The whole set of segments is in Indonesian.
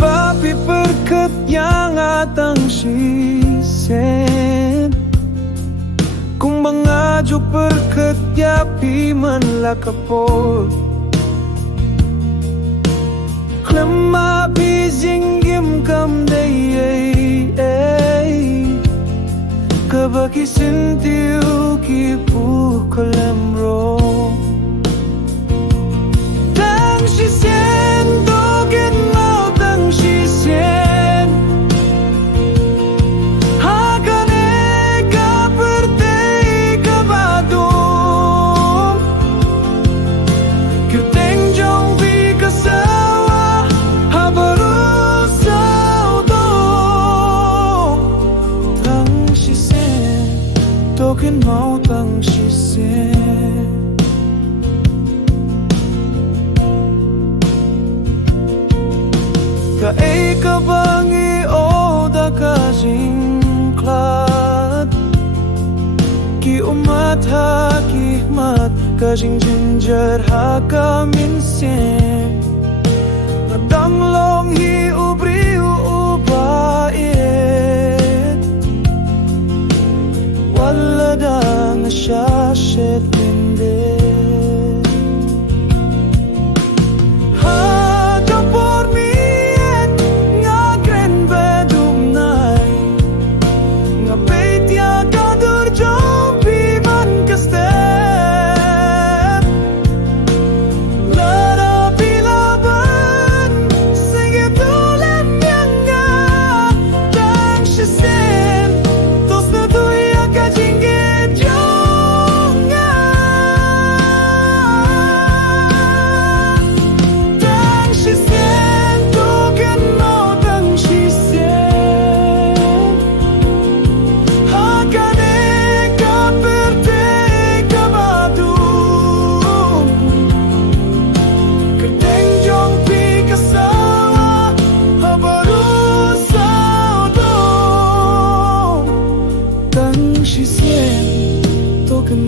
Bapi perket yang atang sisen kung mangaju perket yapi man lakapot Klema bizinggim kam dayay Kabaki sintiu kipu kolemro Tang shisen dogen mau tang shisen Hagane ka pertei kabadum Kyuteng jong vi kasawa habaru saudong Tang shisen dogen mau tang shisen Kae kabangi o da kajingklat Ki umat ha kihmat kajing jinjar ha kaminsin Nadanglong hi ubri ubait Wala da ngasyasyet pindet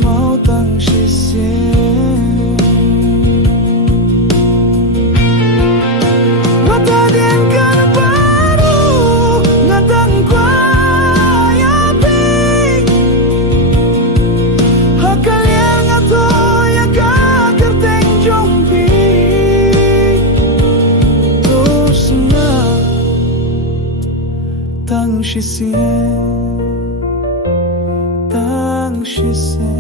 mau tang shisen Watadien kan baru ngadang kwayapi Hakal yang ato ya kakerteng jongpi Tosna tang shisen Tang shisen